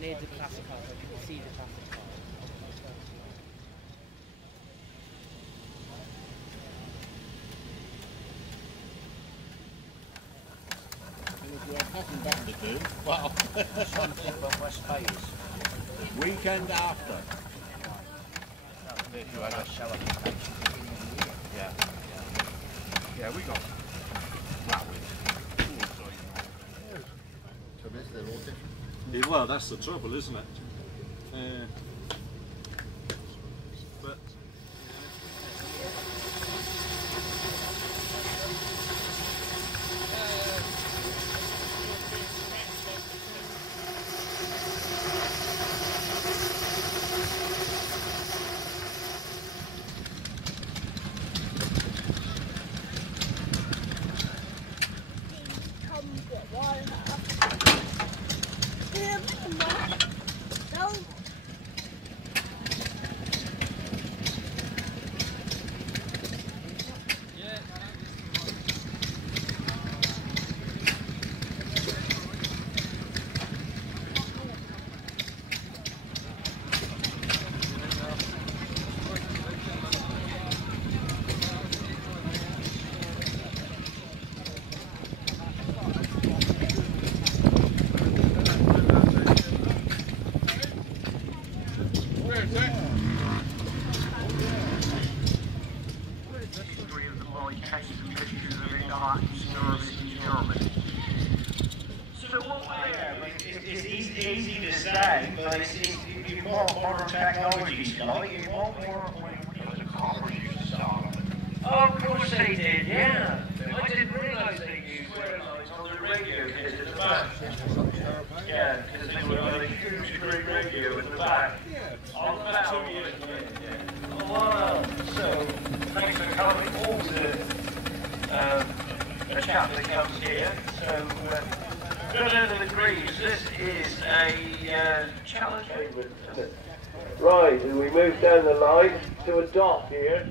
near the classic car, so you can see the classic car. Nothing better to do. Well, trying to think when West Bay is. Weekend after. If you had a show up. Yeah. Yeah, we got flat with. They're all different. Yeah, well, that's the trouble, isn't it? But It's easy to say, but you want modern technologies, like you want more. The coppers used to start on it. Oh, of course they did, yeah. I didn't realise they used airlines on the radio kit at the back. Yeah, because they were on a huge screen radio in the back. On the back. Oh, wow. So, thanks for coming all to a chap that comes here. So, good end of the greaves. This is a challenge. Right, and we move down the line to a dock here.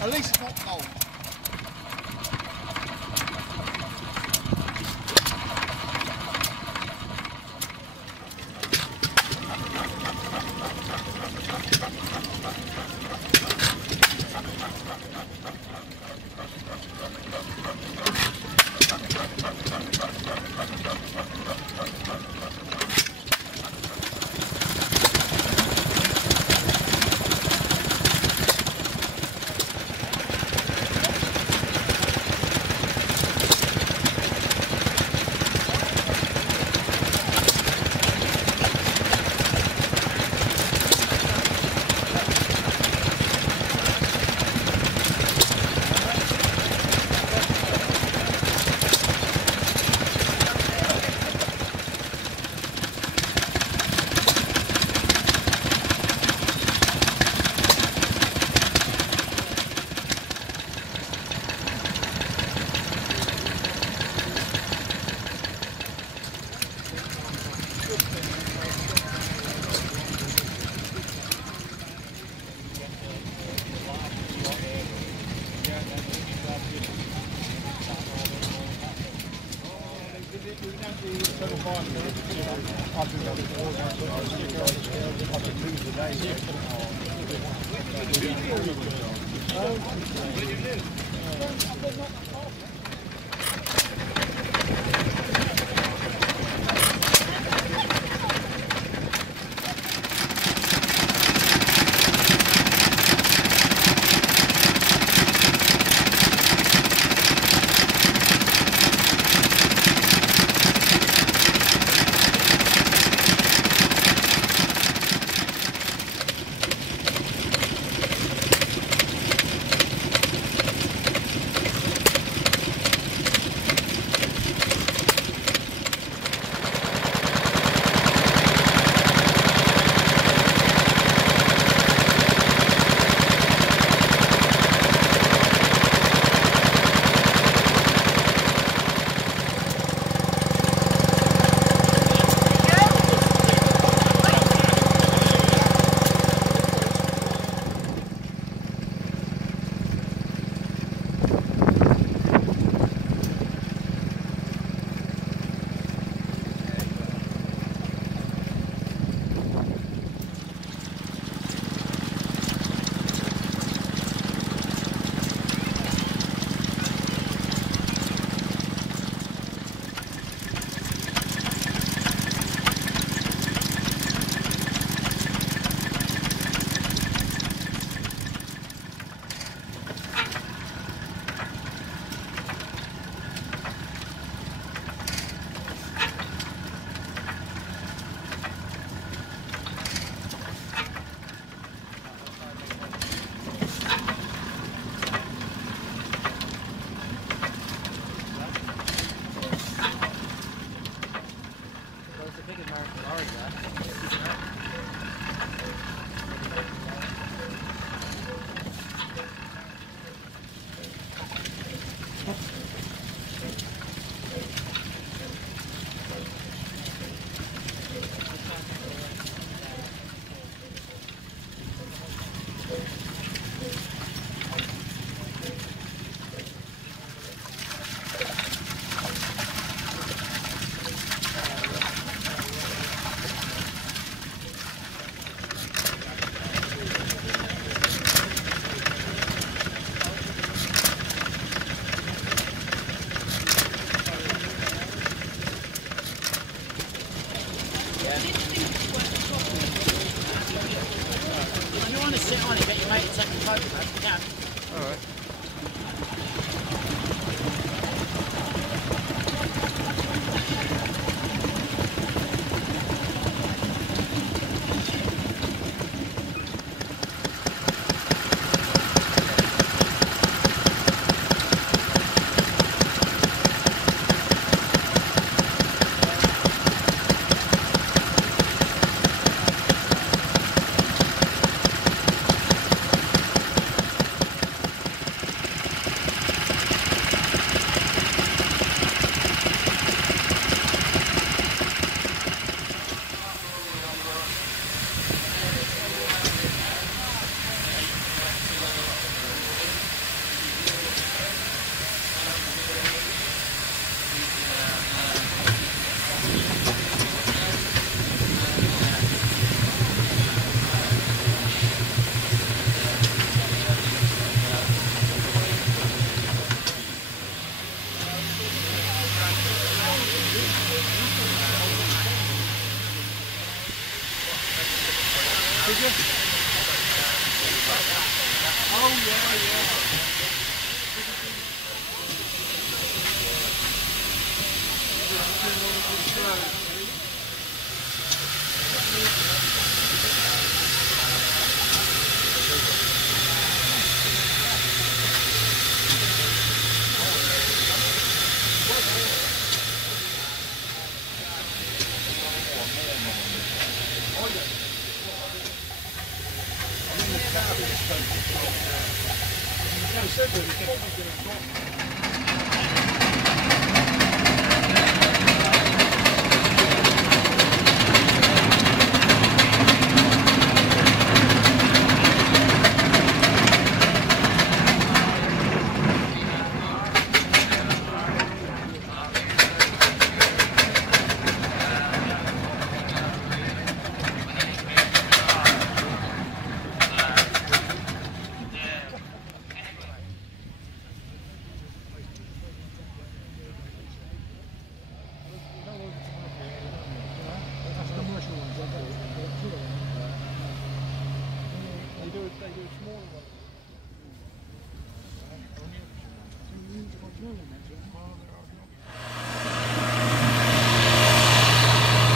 At least it's not cold.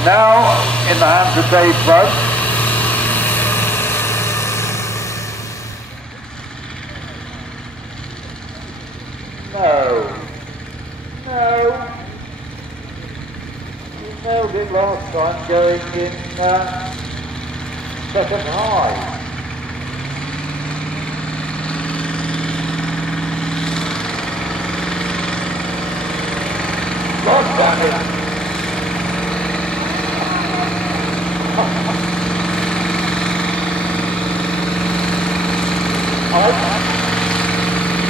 Now, in the hands of Dave Bud. No. You nailed it last time going in second high. God damn it.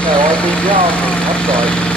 No, I've been yarding, I'm sorry.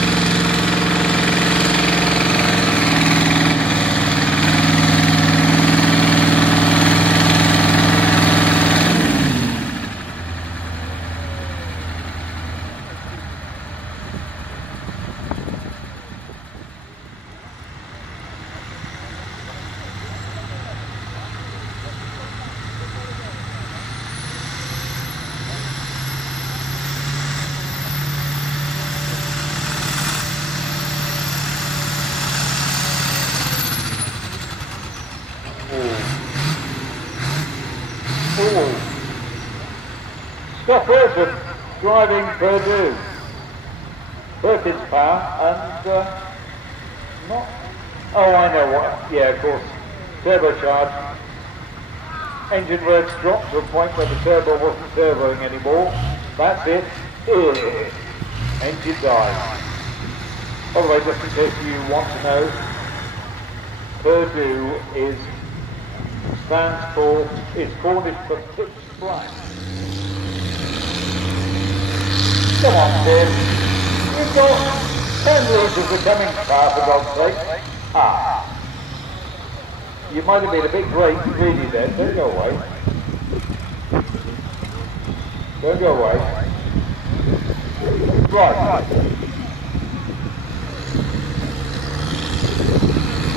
Scott Wilson driving Purdue. Perkins power and not. Oh, I know what. Yeah, of course. Turbocharged. Engine works dropped to a point where the turbo wasn't turboing anymore. That's it. Engine died. By the way, just in case you want to know, Purdue stands for, is Cornish for pitch black. Come on, Tim. You've got 10 litres of coming power, for God's sake. Ah. You might have been a bit greedy then. Don't go away. Don't go away. Right.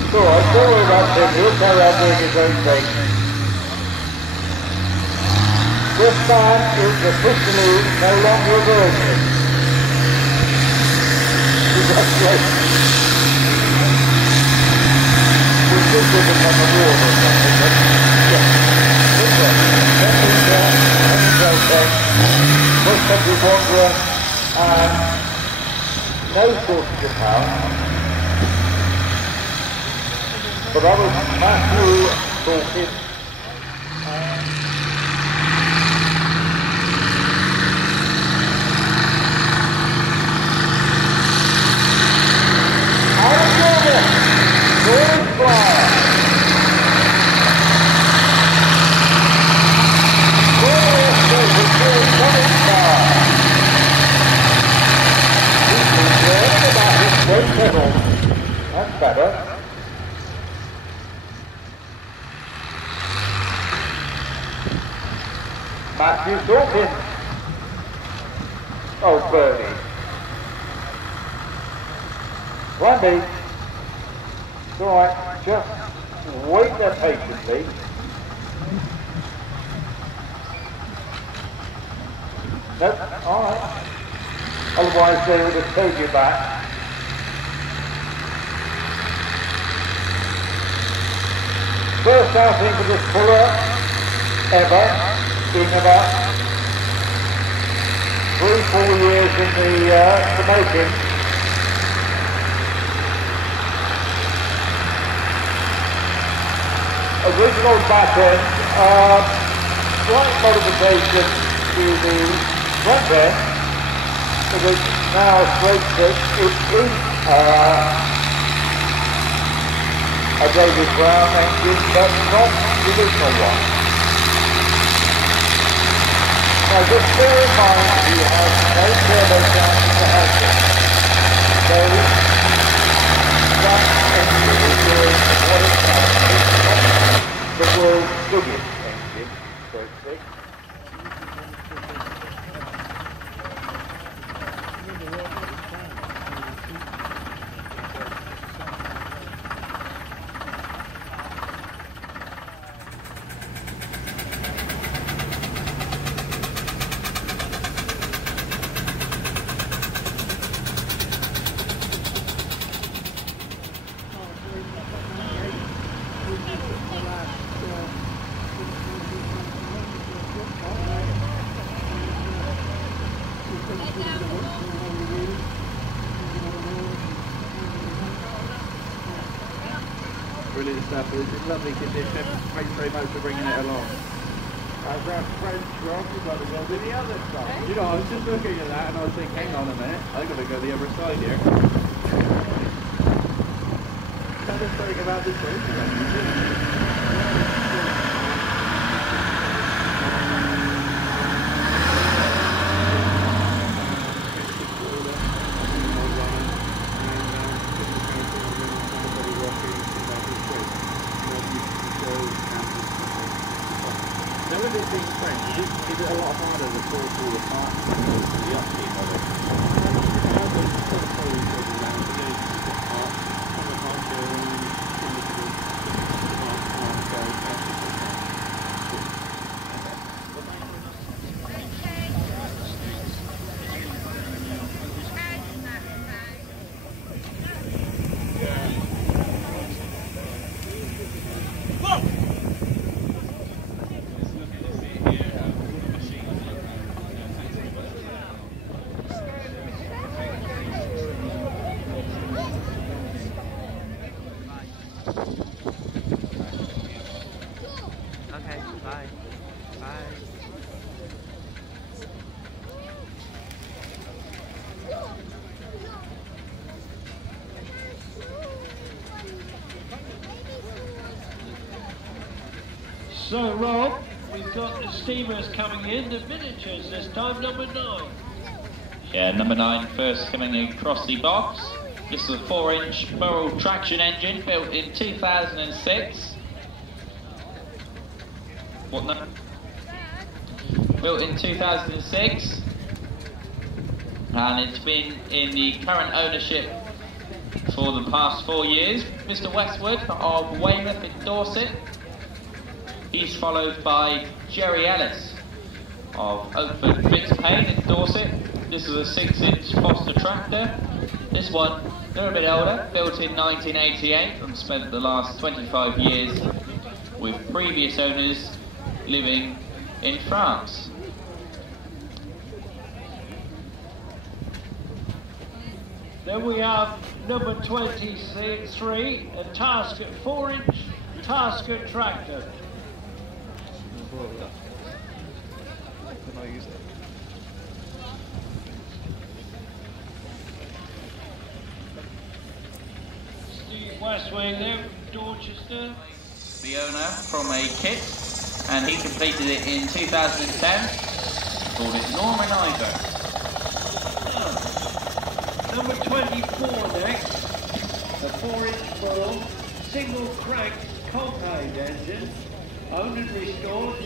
It's alright, don't worry about Tim. He'll carry on doing his own thing. This man is officially no longer a virgin. Congratulations. We should give him an award or something, but yeah. Good work. That's okay. Most country wanderer and no shortage of power. But that was Matthew talking. That's better. Matthew Dawkins. Oh, Bernie. Randy. It's alright, just wait there patiently. Nope, alright. Otherwise they would have towed you back. First outing for this puller ever, being about 3-4 years in the making. Original back end, slight modification to the front end, which now straight six. It is a David Brown engine, but not the original one. Now just bear in mind you have no turbo sound in the housing. So that engine is doing what it does. The world's biggest engine, so to speak. Brilliant stuff. It's in lovely condition. Thanks very much for bringing it along. As our French rock, you've got to go to the other side. You know, I was just looking at that and I was thinking, hang on a minute, I've got to go the other side here. Tell us something about this race then. With it being French, is it a lot harder to pull all the parts and the upkeep of it? Okay, bye. Bye. So Rob, we've got the steamers coming in, the miniatures this time, number 9. Yeah, number 9 first coming across the box. This is a 4-inch Burrell traction engine built in 2006. What number? Built in 2006. And it's been in the current ownership for the past 4 years. Mr. Westwood of Weymouth in Dorset. He's followed by Jerry Ellis of Okeford Fitzpaine in Dorset. This is a 6-inch Foster tractor. This one, a little bit older, built in 1988 and spent the last 25 years with previous owners living in France. Then we have number 23, a Tasket 4-inch Tasket tractor. Steve Westway there from Dorchester. The owner from a kit, and he completed it in 2010. Called it Norman Ivor. Number 24 next, a 4-inch Burrell single crank compound engine, owned and restored,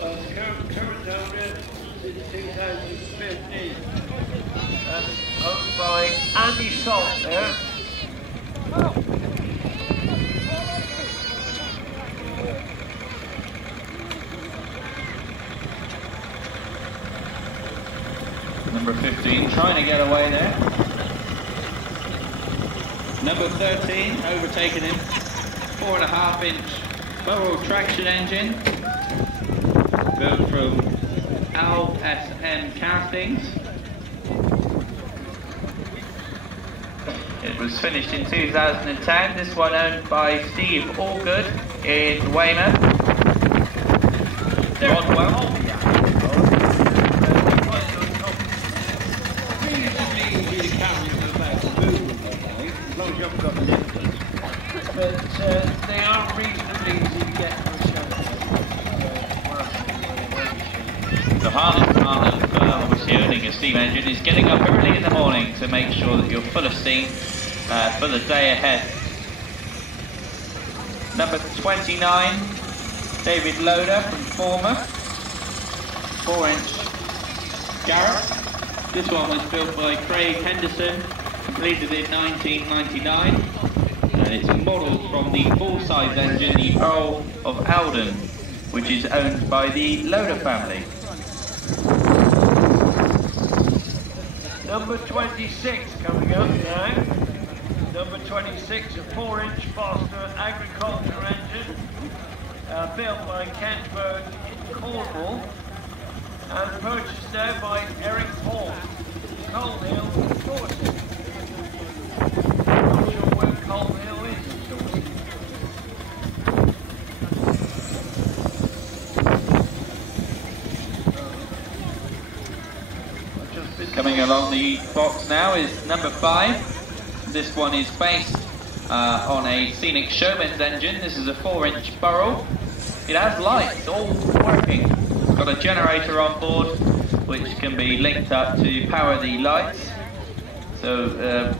current owner since 2015. Owned by Andy Salt there. Number 15 trying to get away there. Number 13 overtaking him. 4.5-inch Burrow traction engine built from LSM castings. It was finished in 2010. This one owned by Steve Allgood in Weymouth. Rodwell. But they are reasonably easy to get for a The hardest part of obviously owning a steam engine is getting up early in the morning to make sure that you're full of steam for the day ahead. Number 29, David Loader from Bournemouth, 4-inch Garrett. This one was built by Craig Henderson, completed in 1999, and it's modelled from the full-size engine, the Earl of Aidan, which is owned by the Loader family. Number 26 coming up now. Number 26, a 4-inch Foster agriculture engine, built by Kentberg in Cornwall, and purchased now by Eric Paul, Coal Hill, Dorset. Not sure where Coal Hill is in Dorset. Coming along the box now is number 5. This one is based on a Scenic Showman's engine. This is a 4-inch Burrow. It has lights, all working. It's got a generator on board which can be linked up to power the lights. So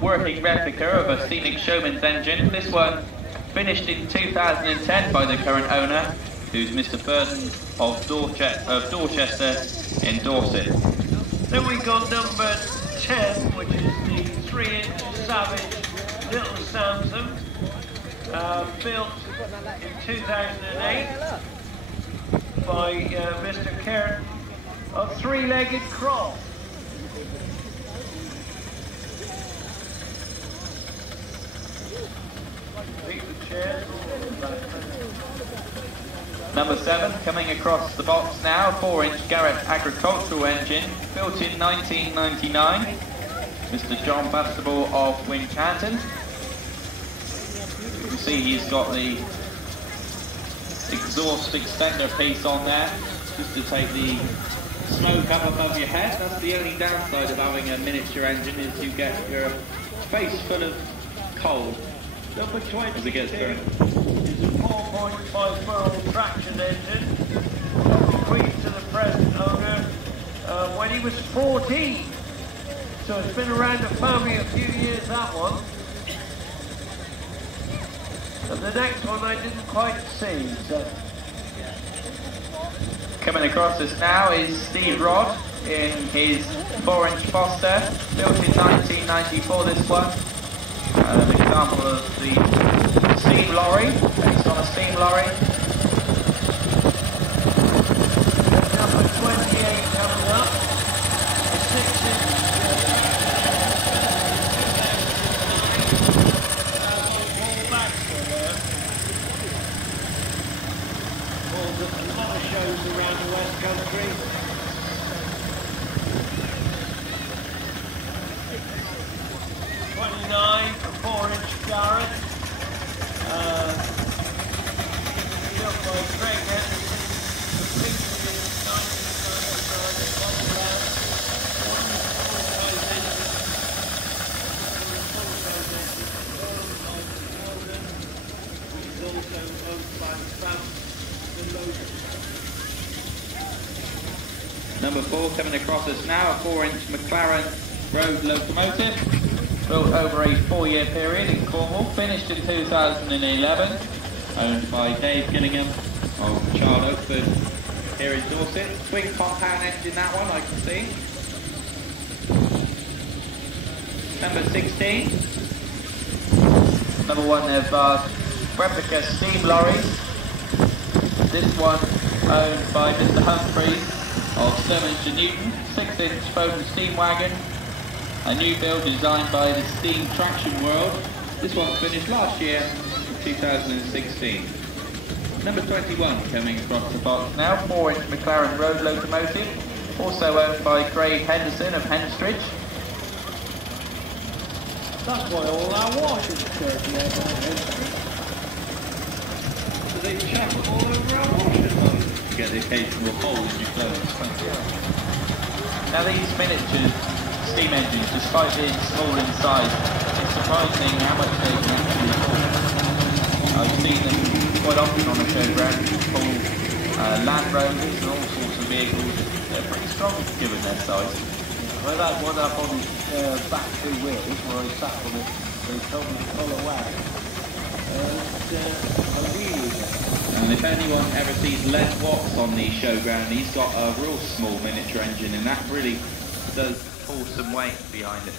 working replica of a Scenic Showman's engine. This one finished in 2010 by the current owner, who's Mr. Burton of Dorchester in Dorset. Then we got number 10, which is the 3-inch Savage Little Samson, built in 2008 by Mr. Kerr of Three-Legged Cross. Number 7, coming across the box now, 4-inch Garrett agricultural engine, built in 1999. Mr. John Bastable of Wincanton. You can see he's got the exhaust extender piece on there, just to take the smoke up above your head. That's the only downside of having a miniature engine, is you get your face full of coal Number 20 as it gets through. is a 4.5 barrel traction engine, bequeathed to the present owner when he was 14. So it's been around the family a few years, that one. And the next one I didn't quite see. So. Coming across us now is Steve Rod in his 4-inch Foster, built in 1994, this one. An example of the steam lorry, based on a steam lorry. Number 28 coming up. A 6-inch a lot of shows around the West Country. A 4-inch Garrett, built by Craig Henderson, completed in 1999. Number 4 coming across us now, a 4-inch McLaren road locomotive. Built over a 4-year period in Cornwall, finished in 2011, owned by Dave Gillingham of Child Okeford here in Dorset. Twin compound engine, that one, I can see. Number 16, another one of replica steam lorries. This one owned by Mr. Humphrey of Sturminster Newton, 6 since Foden steam wagon, a new build designed by the Steam Traction World. This one finished last year, 2016. Number 21 coming across the box now, 4-inch McLaren road locomotive, also owned by Craig Henderson of Henstridge. That's why all our washers are dirty there by Henstridge. So they chuck it all over our washers. You get the occasional hole in your clothes. Now these miniature steam engines, despite being small in size, it's surprising how much they can actually pull. I've seen them quite often on the showground, pull Land Rovers and all sorts of vehicles. They're pretty strong given their size. Well, that one up on his back two wheels where he sat on it, so he told me to pull away. And if anyone ever sees Les Watts on the showground, he's got a real small miniature engine, and that really does pull some weight behind it.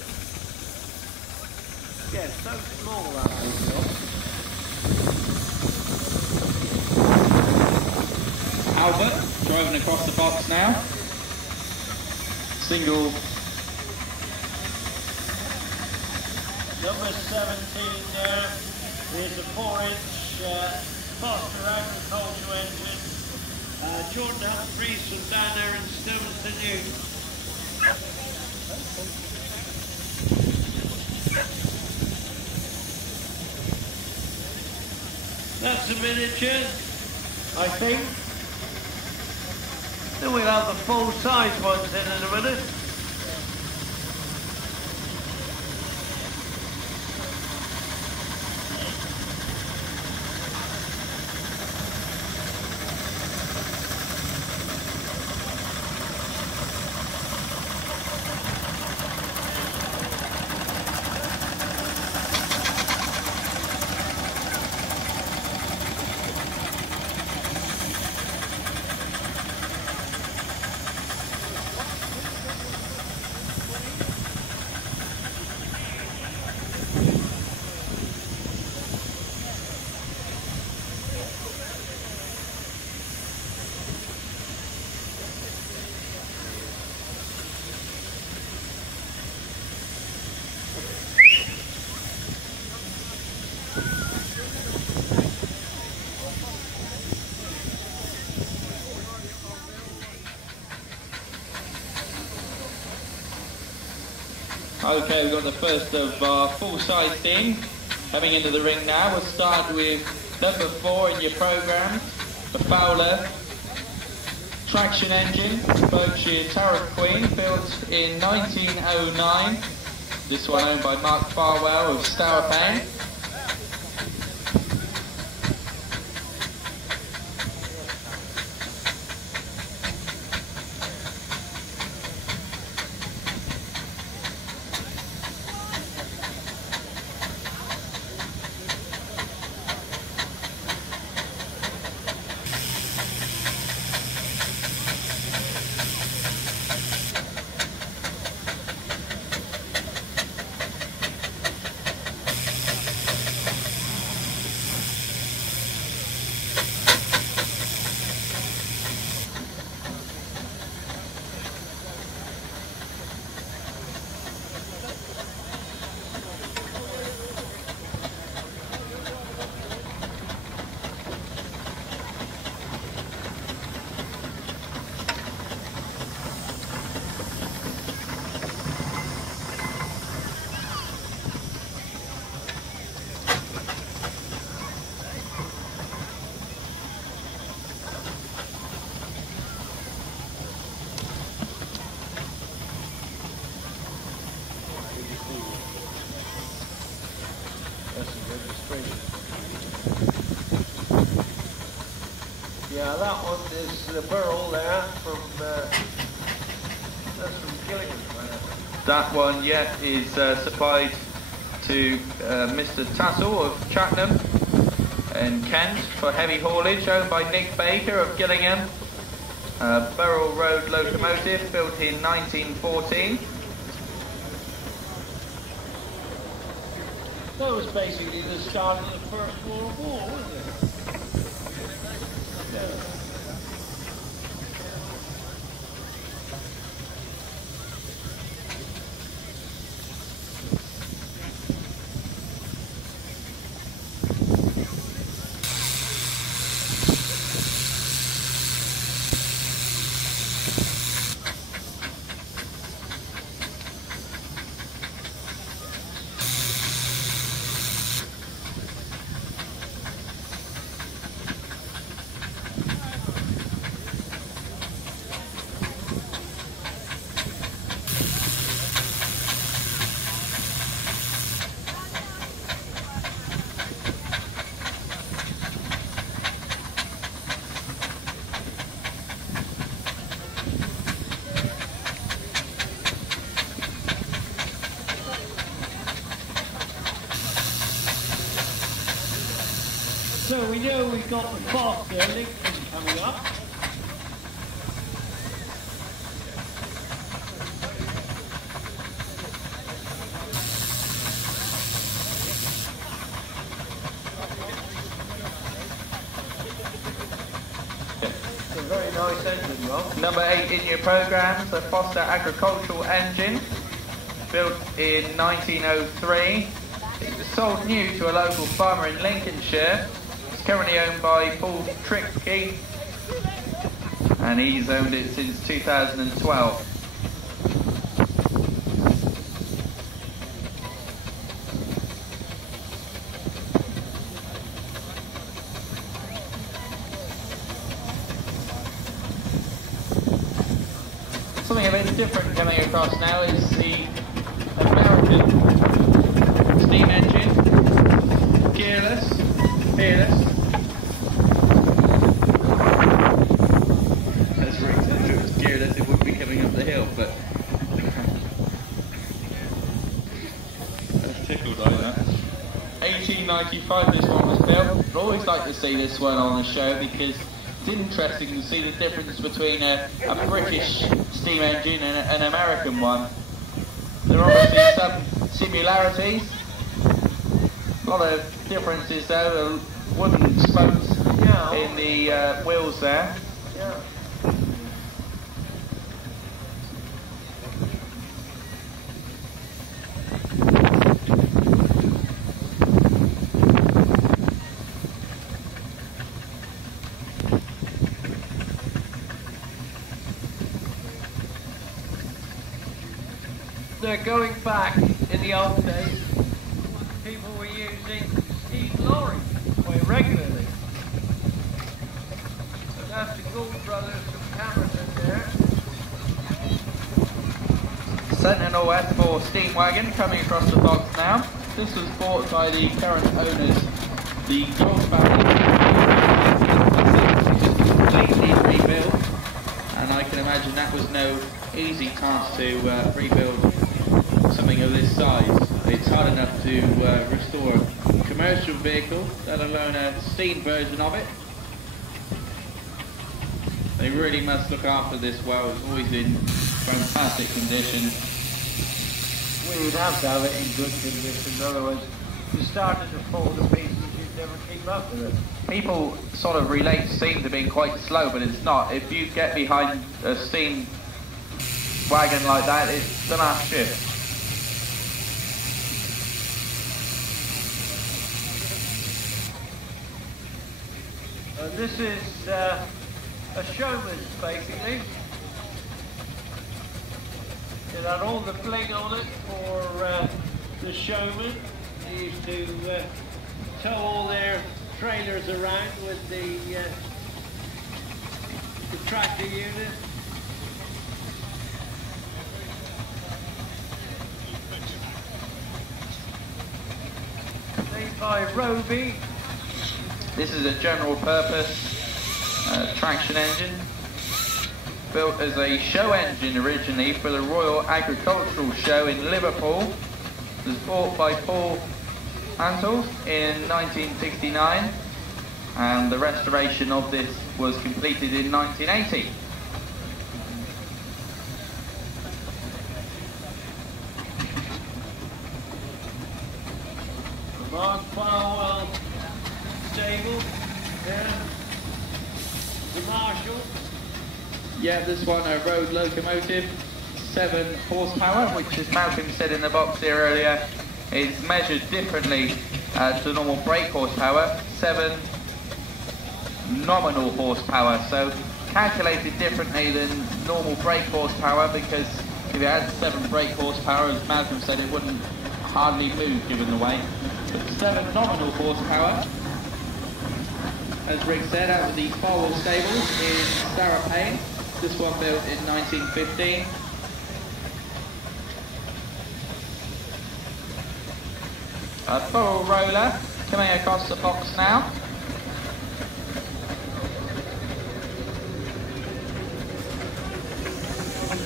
Yeah, it's so small that one. Albert driving across the box now. Single. Number 17 there is a 4-inch Foster agricultural engine. Jordan Humphreys from down there in Stilton New. That's a miniature, I think. Then we'll have the full-size ones in a minute. Okay, we've got the first of our full-size team coming into the ring now. We'll start with number 4 in your programme, the Fowler traction engine, Berkshire Tariff Queen, built in 1909. This one owned by Mark Farwell of Stourpound. Yeah, that one is the burl there from, that's from Gillingham. That one, yeah, is supplied to Mr. Tassel of Chattenham and Kent for heavy haulage, owned by Nick Baker of Gillingham. Burrell Road locomotive, built in 1914. That was basically the start of the First World War, wasn't it? Yeah. So we know we've got the Foster Lincoln coming up. It's a very nice engine, Rob. Number 8 in your programme, the Foster agricultural engine, built in 1903. It was sold new to a local farmer in Lincolnshire. It's currently owned by Paul Trickey, and he's owned it since 2012. Something a bit different coming across now is the American steam engine, gearless, fearless. As Rick said, if it was gearless it wouldn't be coming up the hill, but that's tickled like that. 1895 this one was built. I'd always like to see this one on the show because it's interesting to see the difference between a British steam engine and an American one. There are obviously some similarities. A lot of differences though, the wooden spokes in the wheels there. Yeah. Now going back in the old days, people were using steam lorries quite regularly. And that's the Gould brothers from Camerton there. Sentinel S4 steam wagon coming across the box now. This was bought by the current owners, the Gould family. It's completely rebuilt, and I can imagine that was no easy task to rebuild something of this size. It's hard enough to restore a commercial vehicle, let alone a steam version of it. They really must look after this well. It's always in fantastic condition. We'd have to have it in good condition, otherwise you started to fall to pieces, you'd never keep up with it. People sort of relate steam to being quite slow, but it's not. If you get behind a steam wagon like that, it's gonna shift. This is a showman's basically. It had all the bling on it for the showman. They used to tow all their trailers around with the tractor unit. Made by Roby. This is a general purpose traction engine, built as a show engine originally for the Royal Agricultural Show in Liverpool. It was bought by Paul Antle in 1969, and the restoration of this was completed in 1980. Mark Farwell stable, yeah. The Marshall. Yeah, this one a road locomotive, 7 horsepower, which as Malcolm said in the box here earlier, is measured differently to normal brake horsepower, 7 nominal horsepower, so calculated differently than normal brake horsepower, because if it had 7 brake horsepower, as Malcolm said, it wouldn't hardly move given the weight. But 7 nominal horsepower. As Rick said, out of the Farwell stables in Sarapane. This one built in 1915. A full roller coming across the box now.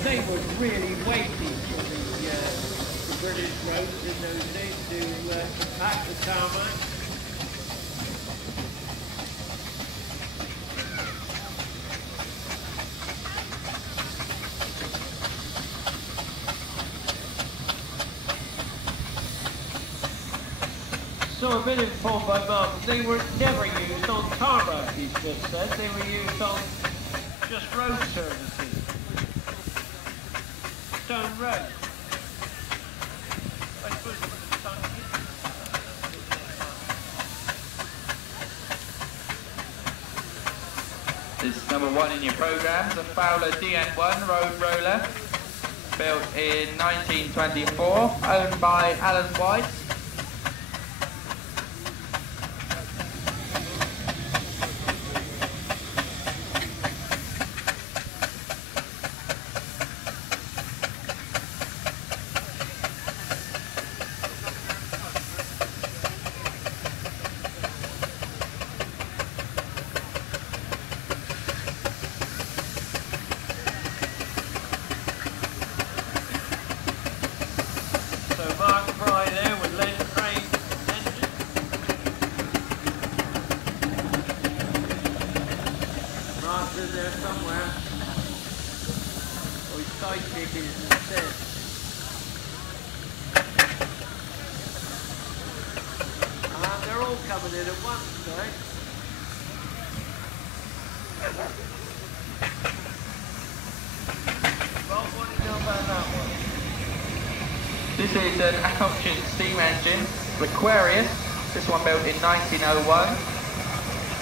They were really weighty for the British roads in those days to compact the tarmac. So I've been informed by Martin they were never used on tarmac, he's just said. They were used on just road services. Stone Road. I suppose it was a stone. This is number 1 in your programme, the Fowler DN1 Road Roller, built in 1924, owned by Alan White. This is an Dorset Steam engine, Aquarius. This one built in 1901,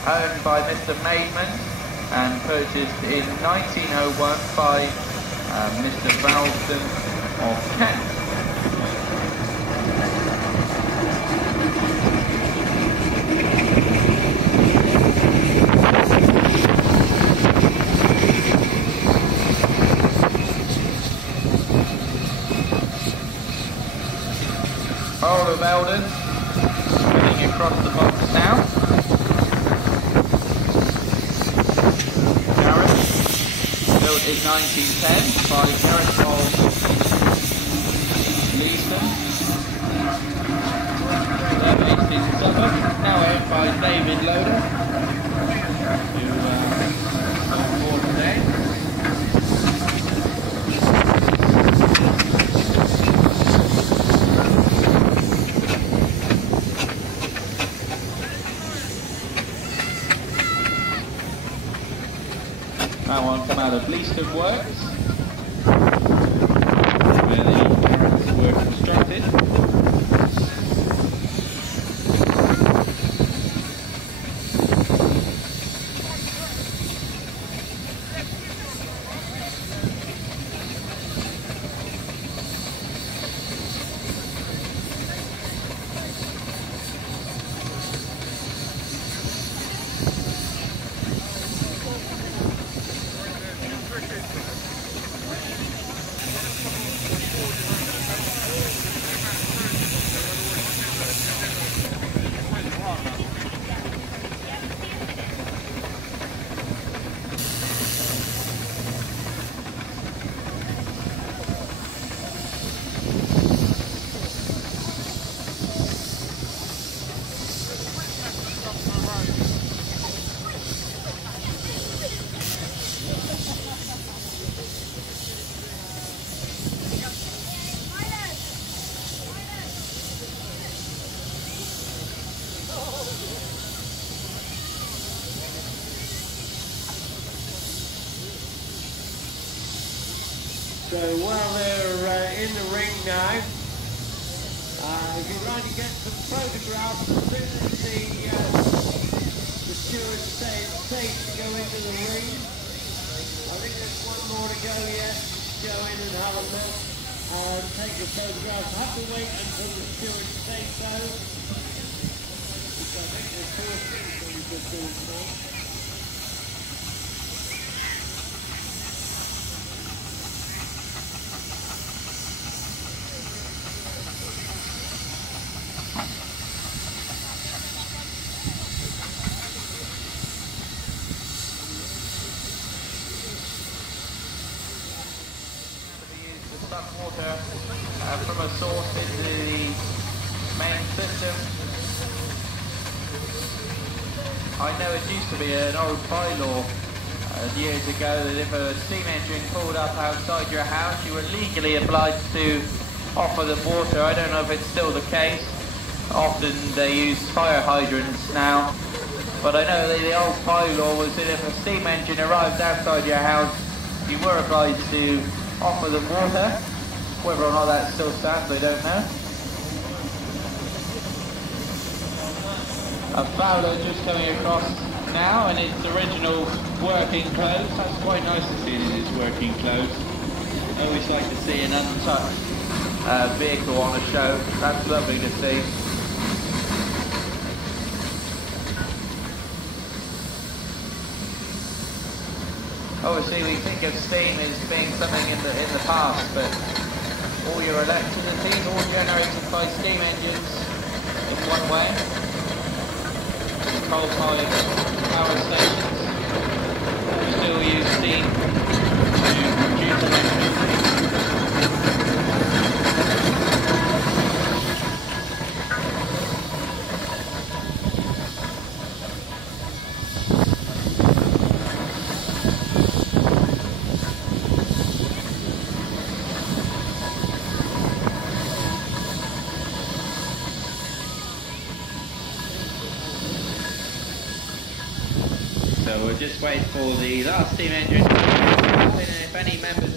owned by Mr. Maidman and purchased in 1901 by Mr. Valston of Kent. Whole of Eldon, spinning across the box now. Garage, built in 1910 by Gareth of Leeston. They're based in Suffolk, now owned by David Loader, who is on board today. That one come out of Leeston Works, where the carrots were constructed. So while they're in the ring now, if you'd like to get some photographs as soon as the stewards say it's safe to go into the ring. I think there's one more to go yet. Go in and have a look and take a photograph. I have to wait until the stewards say so. Because I think there's 4 things that we could do now. Water from a source into the main system. I know it used to be an old bylaw years ago that if a steam engine pulled up outside your house you were legally obliged to offer them water. I don't know if it's still the case. often they use fire hydrants now. But I know that the old bylaw was that if a steam engine arrived outside your house, you were obliged to offer them water. Whether or not that still stands, I don't know. A Fowler just coming across now in its original working clothes. That's quite nice to see it in its working clothes. I always like to see an untouched vehicle on a show. That's lovely to see. Obviously we think of steam as being something in the past, but all your electricity is all generated by steam engines in one way. Coal-fired power stations still use steam to produce electricity. So we'll just wait for the last steam engine to come in, and if any members